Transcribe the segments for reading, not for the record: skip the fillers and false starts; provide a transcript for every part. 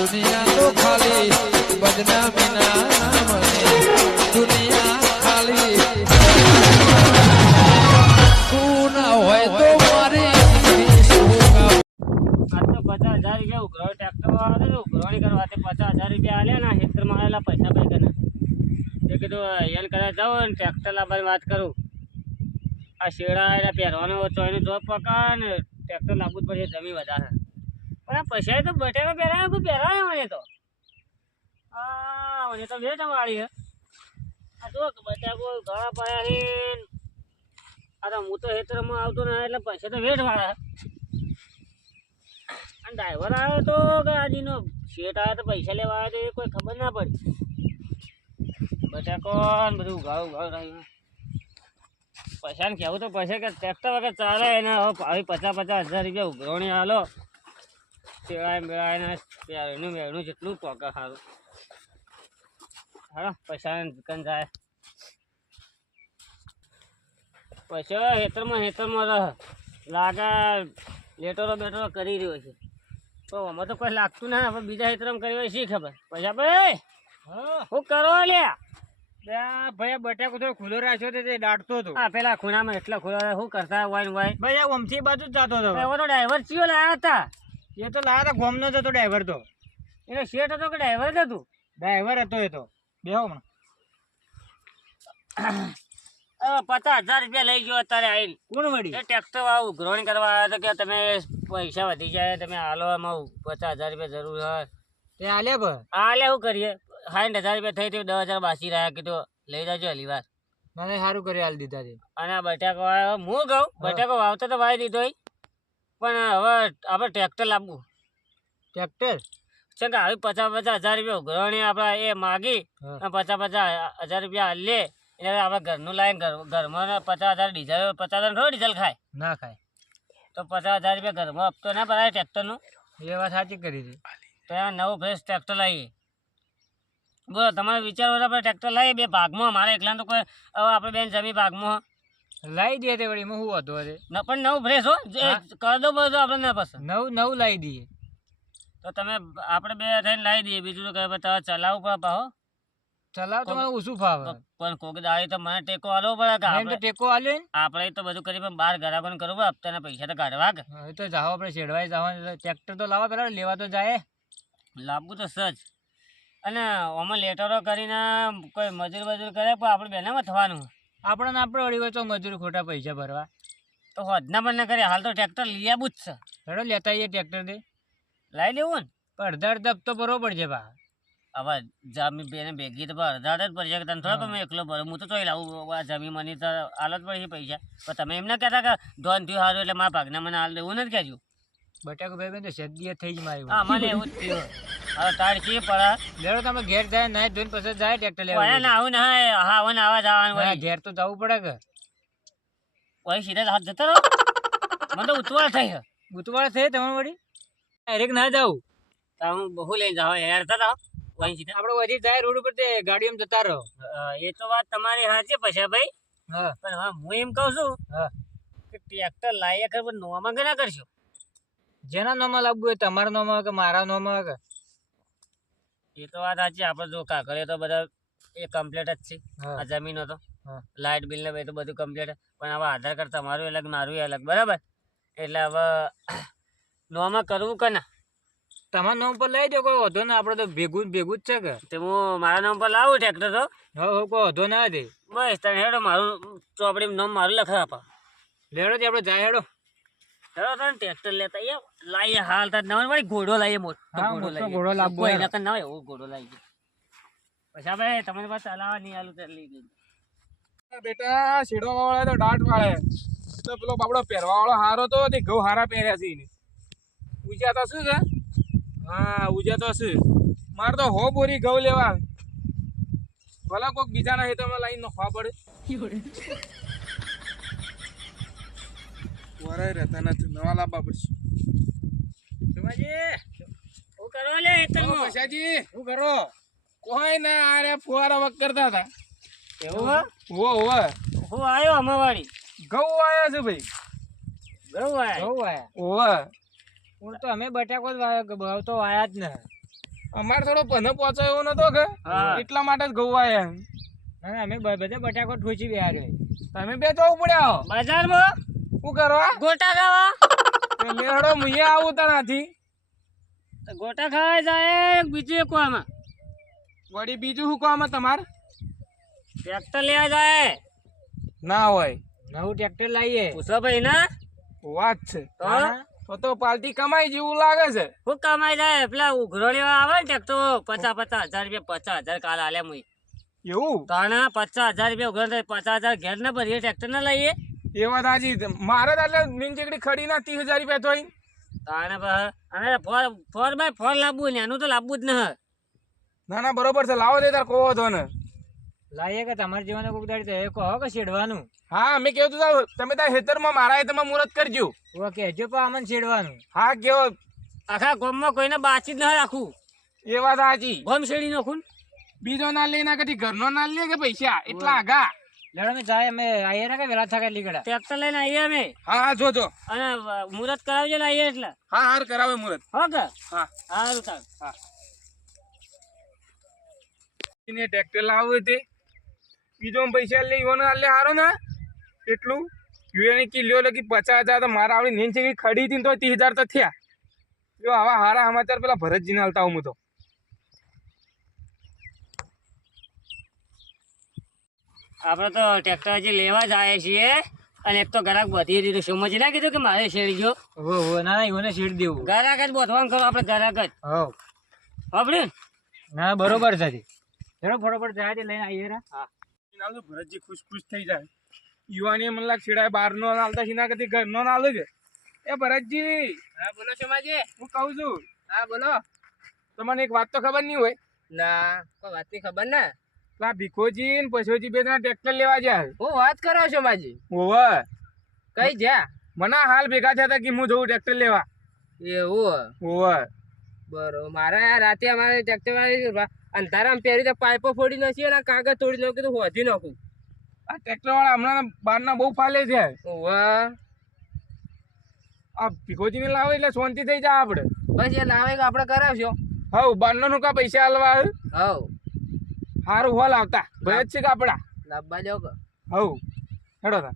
દુનિયા તો ખાલી બદનામી ના મને દુનિયા ખાલી તું ના હોય તો મારી આ તો 50,000 રૂપિયા ઉઘરાણી ટ્રેક્ટર વાળા ને ઉઘરાણી કરવા તે 50,000 રૂપિયા આલ્યા ના હેતરમાં આવેલા પૈસા પૈકી ના તે કીધું હેલ કરવા જાવ ને ટ્રેક્ટર લાવવાની વાત કરું આ શેડા એના પહેરવાનો ચોઈનું જોબ પકા ને ટ્રેક્ટર લાવવું જ પડશે જમી વધારે પણ આ પૈસા તો બટેકા પહેરાય કોઈ પહેરાય મને તો મને તો વેટ વાળી હે આ જો બટેકો ઘણા પડ્યા છે આ તો હું તો હેતરમાં આવતો ને એટલે પૈસા તો વેટ વાળા અને ડ્રાઈવર આવ્યો તો કે આજનો શેઠ આવ્યો તો પૈસા લેવા આવ્યો તો એ કોઈ ખબર ના પડી બટેકો ને બધું ઉઘાડું રહ્યું પૈસાને કહેવું તો પડશે કે ટ્રેક્ટર વગર ચાલે એને હવે 50,000 રૂપિયા ઉઘરાણી હાલો શેળાય મેળાય ને મેળનું જેટલું પોકે સારું હા પૈસાને દુકાન જાય પૈસા હેતરમાં રહે લાગે લેટરો બેટરો કરી રહ્યો છે તો આમાં તો કોઈ લાગતું ના હવે બીજા હેતરમાં કરી હોય શી ખબર પૈસા ભાઈ શું કરો લ્યા ભાઈ બટાકો તો ખુલ્લો રાખ્યો તો તે દાટતો હતો હા પેલા ખૂણામાં એટલા ખુલ્લા શું કરતા વાઈન વાઈ ભાઈ આ ઓમથી બાજુ જ જતો હતો એવો તો ડ્રાઈવર ચિયો લાયા હતા એ તો લાયા હતા ગોમનો જ હતો ડ્રાઈવર તો એનો શેઠ હતો કે ડ્રાઈવર જ હતું ડ્રાઈવર હતો એ તો બેહો હમણાં 50,000 રૂપિયા લઈ ગયો અત્યારે આવીને કોણ વળી એ ટ્રેક્ટર વાળું ઉઘરાણી કરવા આવ્યા હતા કે તમે પૈસા વધી જાય તમે હાલો એમાં 50,000 રૂપિયા જરૂર હોય તે આલ્યા ભ હાલે શું કરીએ 60,000 રૂપિયા થઈ તે 10,000 બાકી રહ્યા કીધું લઈ જાજો હલી વાર મને સારું કરી હાલ દીધા છે અને આ બટાકો આવ્યો હું કહું બટાકો વાવતો તો વાવી દીધો પણ હવે આપણે ટ્રેક્ટર લાવવું ટ્રેક્ટર છે કે આવી 50,000 રૂપિયા ઉઘરાણી આપણે એ માગી 50,000 રૂપિયા લે એટલે આપણે ઘરનું લાવીને ઘરમાં 50,000 ડીઝલ 50,000 થોડું ડીઝલ ખાય ના ખાય તો 50,000 રૂપિયા ઘરમાં હપ્તો ના ભરાય ટ્રેક્ટરનું એ વાત સાચી કરી હતી તો આ નવું ફ્રેશ ટ્રેક્ટર લાવીએ બોલો તમારે વિચાર આપણે ટ્રેક્ટર લાવીએ બે ભાગમાં મારે એકલા તો કોઈ હવે આપણે બેન જમી ભાગમાં લાવી દે તે વળી હું હતો અરે પણ નવું ફ્રેશ હો કર દો બધું આપણે ના પસંદ નવું લાવી દઈએ તો તમે આપણે બે થઈને લાવી દઈએ બીજું તો કહે તમે ચલાવવું પડે પાહો ચલાવ તો મને ઓછું ફાવે પણ કોક દાડી તો મને ટેકો આલવો પડે કે એમ તો ટેકો આલ્યો ને આપણે તો બધું કરી પણ બહાર ઘરાકોને કરવું પડે હપ્તાના પૈસા તો કાઢવા કે એ તો જાઓ આપણે શેડવાઈ જવાનું ટ્રેક્ટર તો લાવવા પેલા લેવા તો જાય લાવવું તો સજ અને આમાં લેટરો કરીને કોઈ મજૂર કરે પણ આપણે બેનામાં થવાનું આપણે વળી હોય તો મજૂર ખોટા પૈસા ભરવા તો હોદના પણ ના કરીએ હાલ તો ટ્રેક્ટર લઈ આવવું જ છે હેડો લેતા આવીએ ટ્રેક્ટર દે લાવી લેવું ને પણ અડધા તો બરોબર છે ભા હવે જામી બેને ભેગી તો અડધા જ પડશે કે તને થોડા મેં એકલો ભરો હું તો ચોઈ લાવું આ જમી મને તો હાલત પડશે પૈસા પણ તમે એમ ના કહેતા કે ધોન થયું સારું એટલે મારા ભાગના મને હાલ દેવું નથી કહેજો બટાકો ભાઈ તો સદીએ થઈ જ મારી હા મને એવું જ થયું હવે તાર ચી પડા લેડો તમે ઘેર જાય ના ધોઈને પછી જાય ટ્રેક્ટર લેવા ના આવું ના હા આવું ને આવા જવાનું હોય ઘેર તો જવું પડે કે વહી સીધા હાથ જતા રહો મને તો ઉતવાળ થઈ છે ઉતવાળ થઈ તમે વળી ડાયરેક્ટ ના જાવ તો હું બહુ લઈને જાવ હેરતા જાવ વહી સીધા આપણે વધી જાય રોડ ઉપર તે ગાડીઓમાં જતા રહો એ તો વાત તમારી સાચી પછી ભાઈ હા પણ હા હું એમ કહું છું હા કે ટ્રેક્ટર લાવીએ ખર પણ નોમાં કે ના કરશો જેના નામમાં લાવવું હોય તમારા નામમાં કે મારા નામમાં કે એ તો વાત સાચી આપણે જો કાગળે તો બધા એ કમ્પ્લીટ જ છે આ જમીનો તો લાઇટ બિલ ને તો બધું કમ્પ્લીટ પણ હવે આધાર કાર્ડ તમારું અલગ મારું અલગ બરાબર એટલે હવે નોમાં કરવું કે ના તમારા નામ પર લઈ દો કોઈ વધો ને આપણે તો ભેગું જ છે કે તે હું મારા નામ પર લાવું ટ્રેક્ટર તો હો કોઈ વધો ના દે બસ તને હેડો મારું ચોપડી નામ મારું લખા આપા લેડો તે આપણે જાય હેડો હેડો તને ટ્રેક્ટર લેતા લાવીએ હાલ તાર નવા વળી ઘોડો લાવીએ મોટો ઘોડો લાવવો કોઈ નકર ના હોય એવો ઘોડો લાવી પછી ભાઈ તમને પાસે ચલાવવા નહીં આલું ત્યારે લઈ ગઈ બેટા શેડો વાળા તો દાટ વાળે તો પેલો બાપડો પહેરવા વાળો હારો તો તે ઘઉં હારા પહેર્યા છે એને ઉજા તો શું છે હા ઉજા તો શું મારે તો હો બોરી ઘઉં લેવા ભલા કોઈક બીજાના હેતરમાં લાઈન નખવા પડે વરાય રહેતા નથી નવા લાવવા પડશે શું કરો લે પૈસાજી શું કરો કોઈ ના આરે ફુવારા વખ કરતા હતા એવું હો હું આવ્યો અમાવાડી ઘઉં આયા છે ભાઈ ઘઉં આયા ઘઉં આયા ઓવે હું તો અમે બટાકો જ વાવ્યો કે ભાવ તો આયા જ ને અમારે થોડો પને પહોંચો એવો નતો કે હા. એટલા માટે જ ઘઉં આયા ના અમે બધા બટાકો ઠોચી રહ્યા છે. તમે બે જવું પડ્યા હો બજારમાં શું કરવા ગોટા ખાવા લેડો મુએ આવું તણાથી તો ગોટા ખાવા જાય બીજું એક આમાં વળી બીજું શું કામ તમારે ટ્રેક્ટર લેવા જાય ના હોય નવું ટ્રેક્ટર લાવીએ. પૂછો ભાઈ ના વાત છે તો તો પાલટી કમાઈ જેવું લાગે છે શું કમાઈ જાય પેલા ઉઘરો લેવા આવે ને ટ્રેક્ટર 50,000 રૂપિયા 50,000 કાલ આલે મુઈ એવું તાણા 50,000 રૂપિયા ઉઘરો થાય 50,000 ઘેર ના ભરીએ ટ્રેક્ટર ના લઈએ એ વાત હાજી મારે તો એટલે મીનચીકડી ખડી ના 30,000 રૂપિયા થોઈ તાણે અને 4x4 લાવવું ને એનું તો લાવવું જ ન ના ના બરોબર છે લાવો દે તાર કહો તો ને લાવીએ કે તમારે જીવન કોક દાડી તો એ કહો કે શેડવાનું. હા મેં કેવું તું તમે તાર હેતરમાં મારા હેતરમાં મુહૂર્ત કરજો ઓ કહેજો પણ અમને શેડવાનું. હા કેવો આખા ગામમાં કોઈને બાચી જ ન રાખવું એ વાત સાચી ગમ શેડી નાખું બીજો ના લે ના કદી ઘરનો ના લે કે પૈસા એટલા આગા લડો અમે જાય અમે આવીએ ને કે વેલા થાકે એટલી ગળા. ટ્રેક્ટર લઈને આવીએ અમે હા હા જો અને મુહૂર્ત કરાવજે ને આવીએ એટલે હા હાર કરાવે મુહૂર્ત હો કે હા સારું તાર એને ટ્રેક્ટર લાવ્યું તે બીજો પૈસા લે ઈવોને આલે હારો ને એટલું યુએને કિલ્યો લગી 50,000 તો મારા આવડી નીન છે ખડી હતી ને તો 30,000 તો થયા જો આવા હારા સમાચાર પેલા ભરતજીને હાલતા હું તો આપણે તો ટ્રેક્ટર હજી લેવા જ આવ્યા છીએ અને એક તો ગ્રાહક બધી દીધું સમજી ના કીધું કે મારે શેડી ગયો હો ના ઈવોને શેડ દેવું. ગ્રાહક જ બોધવાનું કરો આપણે ગ્રાહક જ હો આપણે ના બરોબર છે. ચલો ફટોફટ જાય તે લઈને આવીએ રા. નાલ ભરતજી ખુશ થઈ જાય યુવાની મને લાગ છેડાય બહાર નો નાલતા સીના કદી ઘર નો નાલે છે એ ભરતજી હા બોલો શોમાજી. હું કહું છું હા બોલો. તમને એક વાત તો ખબર નહીં હોય ના કોઈ વાતની ખબર ને. પેલા ભીખોજી ને પછોજી બે જણા ટ્રેક્ટર લેવા જાય હું વાત કરો શોમાજી. ઓવે કઈ જ્યાં મને હાલ ભેગા થયા હતા કે હું જઉં ટ્રેક્ટર લેવા એવું ઓવે બરોબર. મારે આ રાતે અમારે ટ્રેક્ટર વાળી અંધારામાં પહેરી તો પાઇપો ફોડી નાખી અને કાગળ તોડી નાખ્યું તો હોધી નાખું. આ ટ્રેક્ટર વાળા હમણાં બહારના બહુ ફાલે છે વાહ આ ભીખોજી ને લાવે એટલે શાંતિ થઈ જાય આપડે બસ એ લાવે કે આપણે કરાવશો. હવ બારનો નું કા પૈસા હાલવા હવ હારું હોલ આવતા ભરત છે કે આપડા લાવવા જાવ કે હવ હેડો તા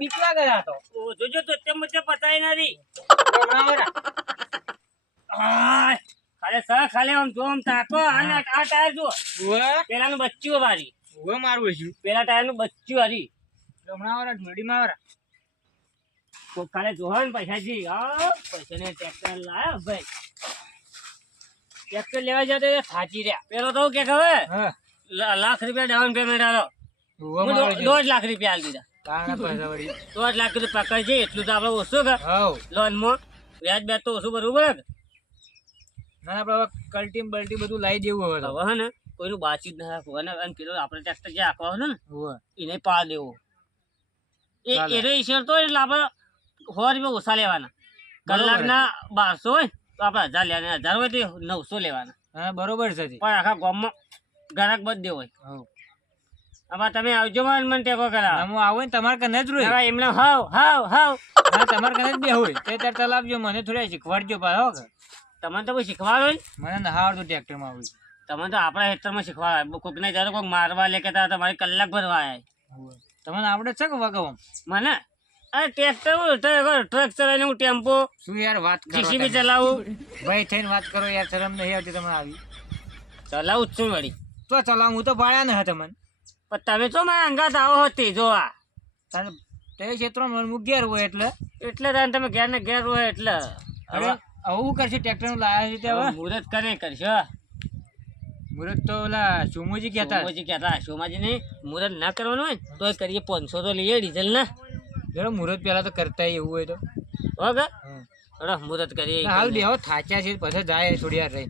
બીક લાગે આ તો. જોજો તો તેમ મુજબ પતાઈ નથી ખાલી સર ખાલી આમ જો આમ તાકો અને આ ટાયર જો પેલાનું બચ્ચું વારી મારું હશું પેલા ટાયરનું બચ્ચું વારી હમણાં વાળા ઢોડીમાં વાળા કોક ખાલી જોહો ને પૈસાજી હા પૈસા ને ટ્રેક્ટર લાયો ભાઈ ટ્રેક્ટર લેવા જતો સાચી રહ્યા પેલો તો કે ખબર હા લાખ રૂપિયા ડાઉન પેમેન્ટ આલો ઉવા હું મારો છે. 1.5 લાખ રૂપિયા આલી દીધા. તાણા પૈસા વળી 1.5 લાખ રૂપિયા પકડ છે એટલું તો આપણે ઓછું કે હવ લોનમાં વ્યાજ બ્યાજ તો ઓછું ભરવું પડે ના આપણે હવે કલ્ટીમ બલ્ટી બધું લાવી દેવું હવે કે તો હવે હે ને કોઈનું બાતચીત ના રાખવું અને પેલો આપણે ટ્રેક્ટર જે આખવાનો ને ઉવા. એને પાડ દેવો ચાલે. એને ઈશ્વર તો એટલે આપણે 100 રૂપિયા ઓછા લેવાના બરોબર. કલાકના 1200 હોય તો આપણે 1000 લેવાના 1000 હોય તો 900 લેવાના હા બરોબર છે જી. પણ આખા ગામમાં ગ્રાહક બધ દેવો હોય હવ આમાં તમે આવજો મને ટેકો કરાવો હું આવું ને તમારે કને જ રોય હવે એમને હાવ હા તમારે કને જ બે હોય તે તાર ચલાવજો મને થોડા શીખવાડજો પાછો કે તમને તો કોઈ શીખવાડો ને મને નહાવડતું ટ્રેક્ટરમાં આવું તમને તો આપણા હેતરમાં શીખવાડે કોઈકને જયારે કોઈક મારવા લે કે તમારે કલાક ભરવા આવ્યા તમને આવડે છે કે વગાવો મને અરે ટ્રેક્ટર ટ્રક ચલાવીને હું ટેમ્પો શું યાર વાત કરો જીસીબી તમે? ચલાવું ભાઈ થઈને વાત કરો યાર શરમ નહીં આવતી તમને આવી ચલાવું જ છું વળી તો ચલાવ હું તો ભાડ્યા ને તમને પણ તમે છો મારા અંગાત આવો હતી જોવા તારે તે ક્ષેત્રમાં હું ઘેર હોય એટલે તાને તમે ઘેર ને ઘેર હોય એટલે હવે આવું કરશે ટ્રેક્ટર નું લાયા છે તે હવે મુહૂર્ત કરે કરશો મુરત તો ઓલા સુમુજી કહેતા સોમાજી કહેતા સોમાજી ને મુહૂર્ત ના કરવાનું હોય ને તોય કરીએ 500 તો લઈએ ડીઝલ ના જરા મુરત પેલા તો કરતા એવું હોય તો હોગે હમ. મુહૂર્ત કરીએ ના, હાલ બેહો થાચ્યા છે પછી જાય થોડી વાર રહી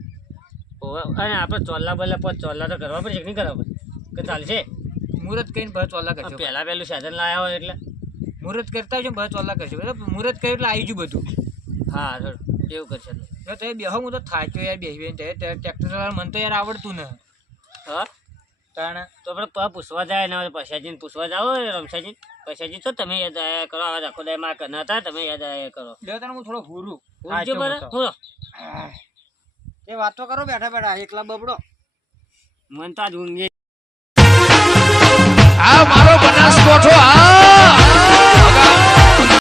હોવે. અને આપણે ચોલ્લા બલ્લા પર ચોલ્લા તો કરવા પડશે કે નહીં કરવા પડે કે ચાલશે મુરત કહીને પછી ચોલ્લા કરજો પહેલું સાધન લાયા હોય એટલે મુરત કરતા હોય પછી ચોલ્લા કરજો બરાબર મુરત કર્યું એટલે આવી ગયું બધું હા એવું કરશે તો તે બેહો હું તો થાચ્યો યાર બેહી ટ્રેક્ટર ચલાવવાનું મને તો યાર આવડતું ને હા તાણે તો આપણે પૂછવા જાય ને પૈસાજીને પૂછવા જાઓ રમસાજી પૈસાજી છો તમે યાદ આયા કરો આવા આખો દાય માં કના હતા તમે યાદ આયા કરો લે તને હું થોડો હુરું ઉઠજો બરે થોડો એ વાતો કરો બેઠા બેઠા એકલા બબડો મન તો આજ ઊંઘે